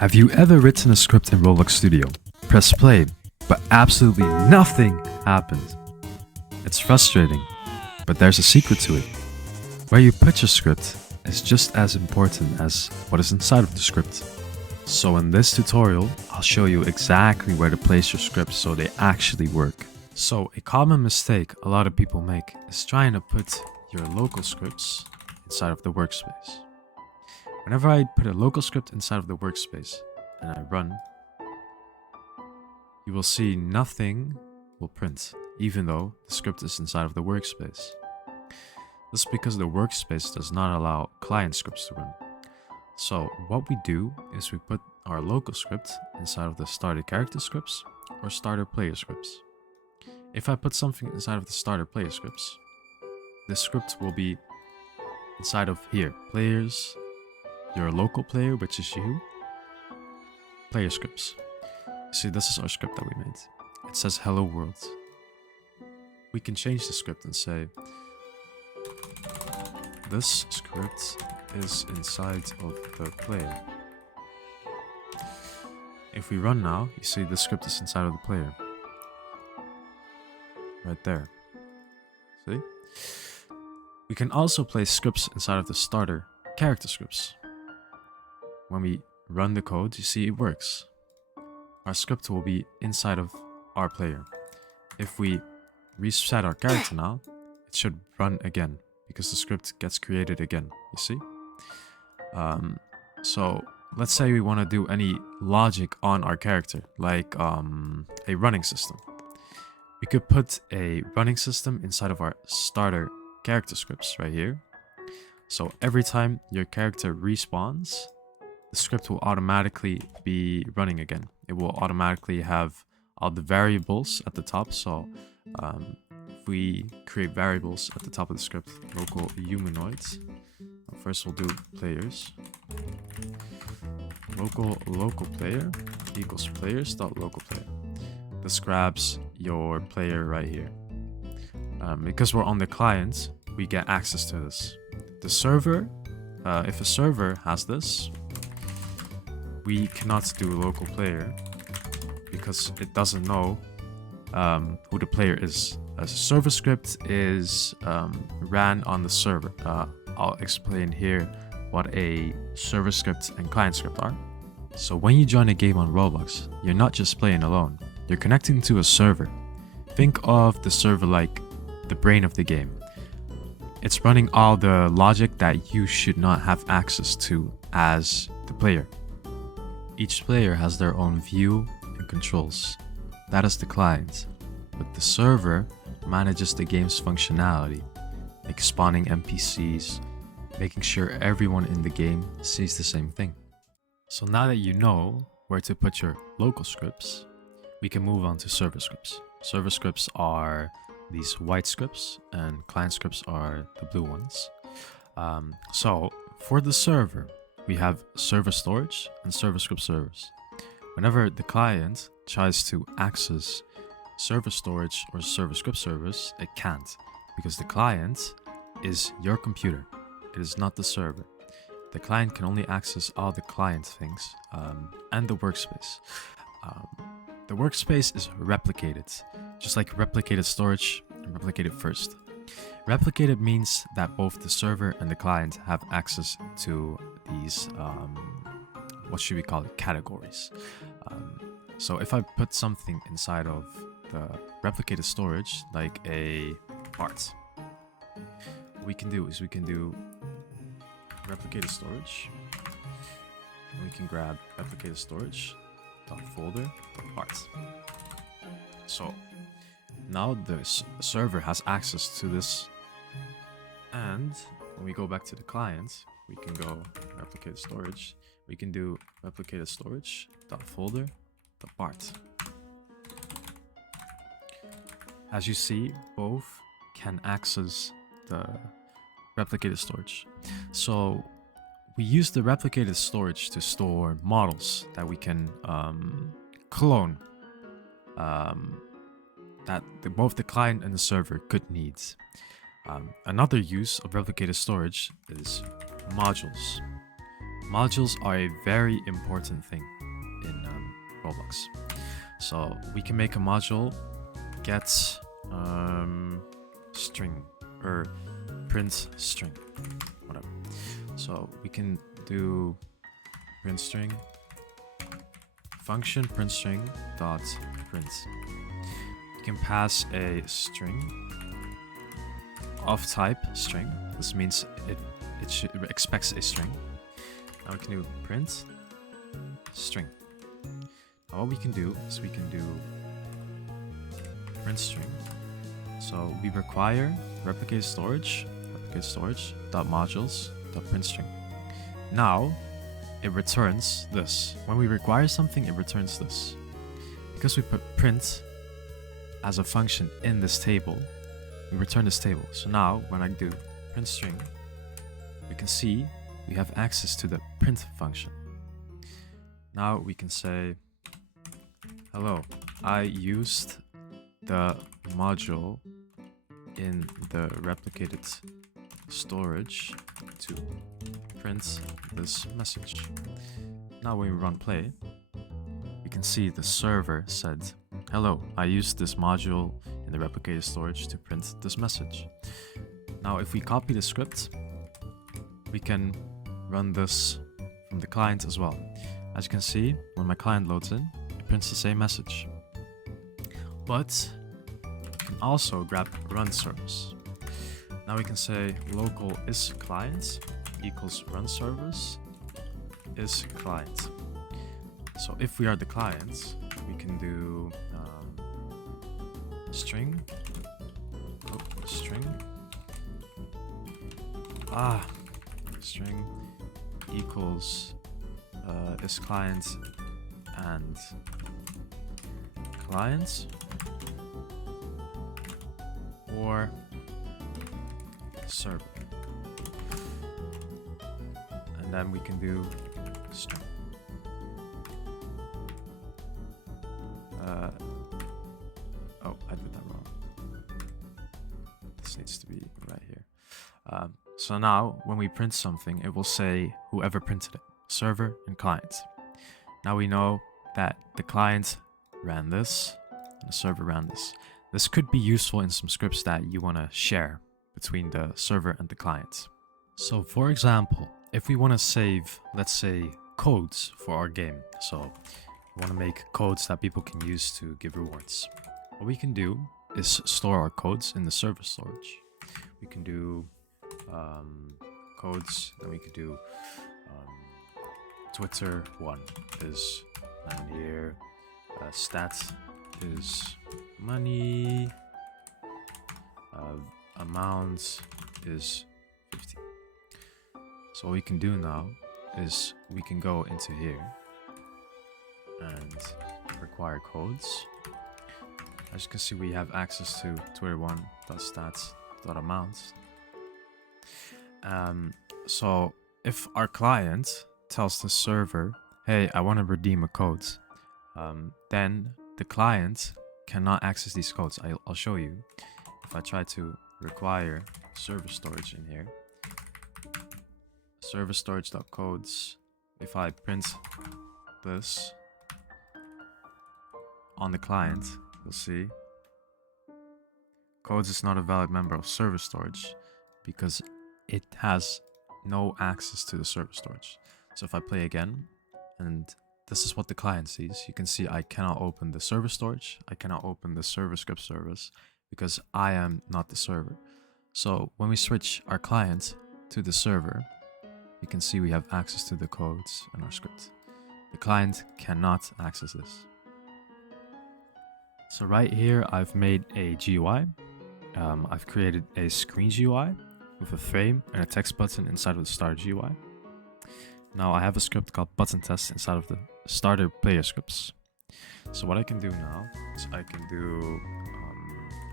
Have you ever written a script in Roblox Studio? Press play, but absolutely nothing happens. It's frustrating, but there's a secret to it. Where you put your script is just as important as what is inside of the script. So in this tutorial, I'll show you exactly where to place your scripts so they actually work. So a common mistake a lot of people make is trying to put your local scripts inside of the workspace. Whenever I put a local script inside of the workspace and I run, you will see nothing will print, even though the script is inside of the workspace. This is because the workspace does not allow client scripts to run. So what we do is we put our local script inside of the starter character scripts or starter player scripts. If I put something inside of the starter player scripts, the script will be inside of here, players, your local player, which is you, player scripts. See, this is our script that we made. It says hello world. We can change the script and say, this script is inside of the player. If we run now, you see the script is inside of the player. Right there. See? We can also place scripts inside of the starter character scripts. When we run the code, you see it works. Our script will be inside of our player. If we reset our character now, it should run again because the script gets created again, you see? So let's say we want to do any logic on our character, like a running system. We could put a running system inside of our starter character scripts right here. So every time your character respawns, the script will automatically be running again. It will automatically have all the variables at the top. So if we create variables at the top of the script, local humanoids, first we'll do players. Local player equals players dot local player. This grabs your player right here. Because we're on the client, we get access to this. The server, if a server has this, we cannot do local player because it doesn't know who the player is. A server script is ran on the server. I'll explain here what a server script and client script are. So when you join a game on Roblox, you're not just playing alone. You're connecting to a server. Think of the server like the brain of the game. It's running all the logic that you should not have access to as the player. Each player has their own view and controls. That is the client. But the server manages the game's functionality, like spawning NPCs, making sure everyone in the game sees the same thing. So now that you know where to put your local scripts, we can move on to server scripts. Server scripts are these white scripts and client scripts are the blue ones. So for the server, we have server storage and server script servers. Whenever the client tries to access server storage or server script servers, it can't because the client is your computer. It is not the server. The client can only access all the client things and the workspace. The workspace is replicated, just like replicated storage and replicated first. Replicated means that both the server and the client have access to these, what should we call it, categories. So if I put something inside of the replicated storage, like a part, what we can do is we can do replicated storage. And we can grab replicated storage dot folder dot parts. So now the server has access to this, and when we go back to the client, we can go replicated storage. We can do replicated storage dot folder dot part. As you see, both can access the replicated storage. So we use the replicated storage to store models that we can clone, that both the client and the server could need. Another use of replicated storage is modules. Modules are a very important thing in Roblox. So we can make a module get string or print string, whatever. So we can do print string function print string dot print. You can pass a string of type string. This means it expects a string. Now we can do print string. Now what we can do is we can do print string. So we require replicate storage dot modules dot print string. Now it returns this. When we require something, it returns this. Because we put print as a function in this table, we return this table. So now when I do print string, we can see we have access to the print function. Now we can say, hello, I used the module in the replicated storage to print this message. Now when we run play, we can see the server said, hello, I used this module in the replicated storage to print this message. Now if we copy the script, we can run this from the client as well. As you can see, when my client loads in, it prints the same message. But we can also grab run service. Now we can say local is client equals run service is client. So if we are the client, we can do string equals is client and client, or server, and then we can do string. Oh, I did that wrong. This needs to be right here. So now when we print something, it will say whoever printed it, server and client. Now we know that the client ran this and the server ran this. This could be useful in some scripts that you want to share between the server and the client. So for example, if we want to save, let's say, codes for our game. So we want to make codes that people can use to give rewards. What we can do is store our codes in the server storage. We can do codes, and we could do Twitter 1 is 9 here, stat is money, amount is 50. So what we can do now is we can go into here and require codes. As you can see, we have access to twitter1.stats.amount. So if our client tells the server, hey, I want to redeem a code, then the client cannot access these codes. I'll show you. If I try to require server storage in here, server storage.codes, if I print this on the client, you'll see codes is not a valid member of server storage because it has no access to the server storage. So if I play again, and this is what the client sees, you can see I cannot open the server storage, I cannot open the server script service because I am not the server. So when we switch our client to the server, you can see we have access to the codes in our script. The client cannot access this. So right here, I've made a GUI. I've created a screen GUI with a frame and a text button inside of the start GUI. Now I have a script called button test inside of the starter player scripts. So what I can do now is I can do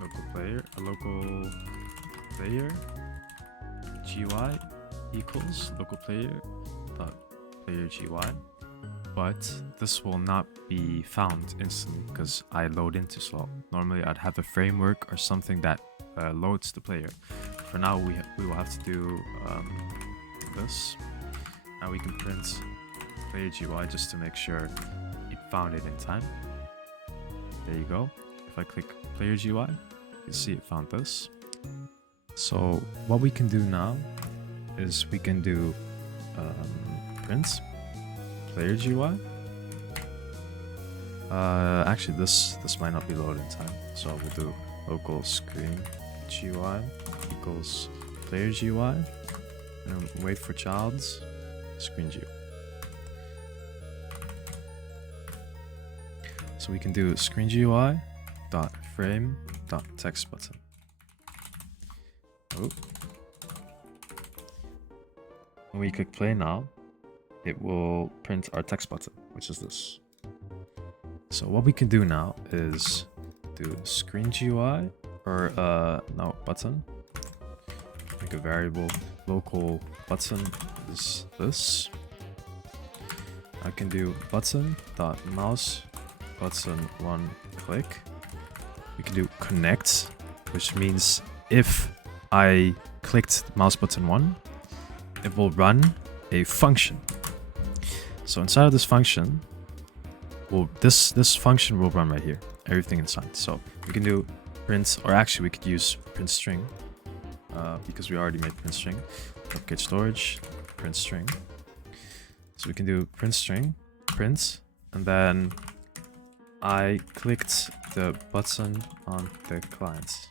local player GUI equals local player dot player GUI, but this will not be found instantly because I load in too slow. Normally I'd have a framework or something that loads the player. For now we will have to do this. Now we can print player GUI just to make sure it found it in time. There you go. If I click player GUI, you can see it found this. So what we can do now is we can do print player GUI. Actually, this might not be loaded in time, so we'll do local screen GUI equals player GUI, and wait for child's screen GUI. So we can do screen GUI dot frame dot text button. Oh. When we click play now, it will print our text button, which is this. So what we can do now is do screen GUI or no, button. Make a variable local button is this. I can do button dot mouse button one click. We can do connect, which means if I clicked mouse button 1, it will run a function. So inside of this function, this function will run right here, everything inside. So we can do print, or actually we could use print string, because we already made print string. Replicate storage, print string. So we can do print string, print, and then I clicked the button on the client.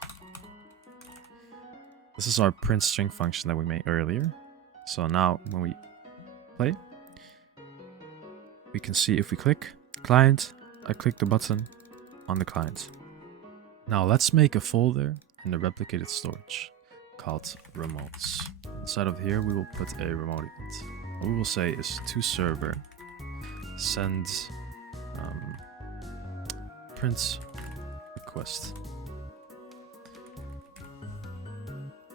This is our print string function that we made earlier. So now when we play, we can see if we click client, I click the button on the client. Now let's make a folder in the replicated storage called remotes. Inside of here, we will put a remote event. What we will say is to server send print request.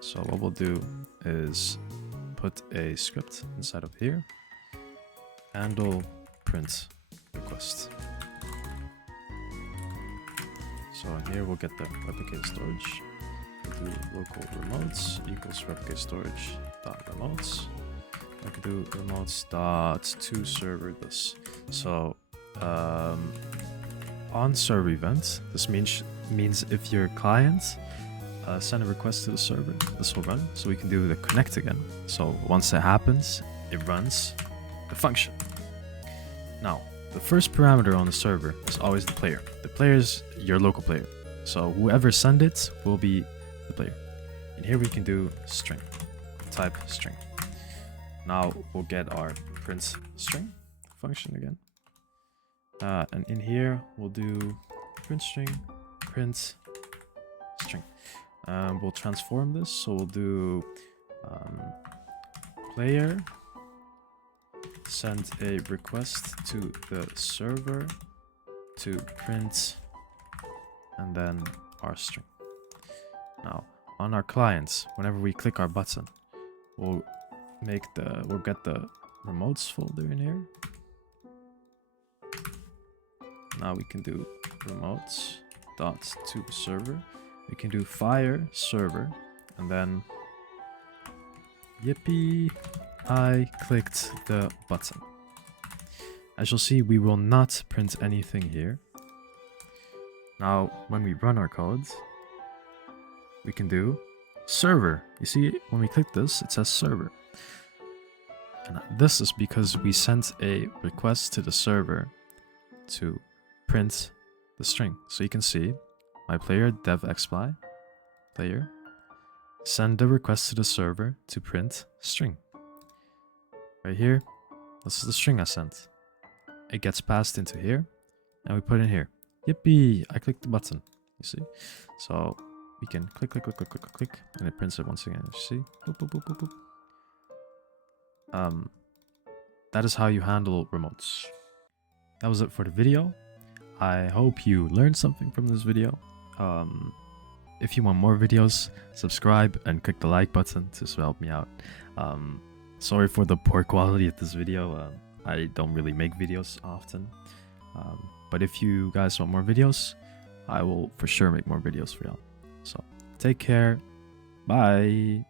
So what we'll do is put a script inside of here, handle print request. So in here we'll get the replicated storage. We'll do local remotes equals replicated storage dot remotes. I can do remotes dot to server this. So on server event, this means if your client send a request to the server, this will run. So we can do the connect again. So once that happens, it runs the function. Now, the first parameter on the server is always the player. The player is your local player. So whoever send it will be the player. And here we can do string, type string. Now we'll get our print string function again. And in here, we'll do print string, print string. We'll transform this. So we'll do player send a request to the server to print and then our string. Now on our clients, whenever we click our button, we'll get the remotes folder in here. Now we can do remotes dot to server. We can do fire server, and then yippee, I clicked the button. As you'll see, we will not print anything here. Now, when we run our codes, we can do server. You see, when we click this, it says server. And this is because we sent a request to the server to print the string. So you can see my player dev_exply player send a request to the server to print string. Right here, this is the string I sent. It gets passed into here, and we put it in here. Yippee! I clicked the button. You see? So we can click, click, click, click, click, click, click, and it prints it once again. You see? Boop, boop, boop, boop, boop. That is how you handle remotes. That was it for the video. I hope you learned something from this video. If you want more videos, subscribe and click the like button to help me out. Sorry for the poor quality of this video. I don't really make videos often. But if you guys want more videos, I will for sure make more videos for y'all. So take care. Bye.